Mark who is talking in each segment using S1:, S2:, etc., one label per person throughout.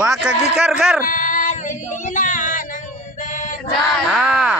S1: Wakagikargar.
S2: Pilihan ng
S1: Ah.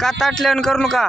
S1: का ताटल्यान करू नका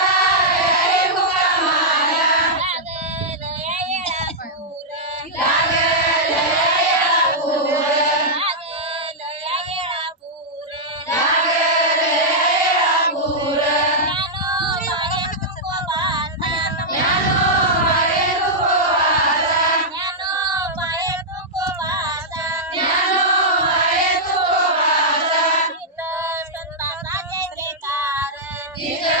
S2: Yeah.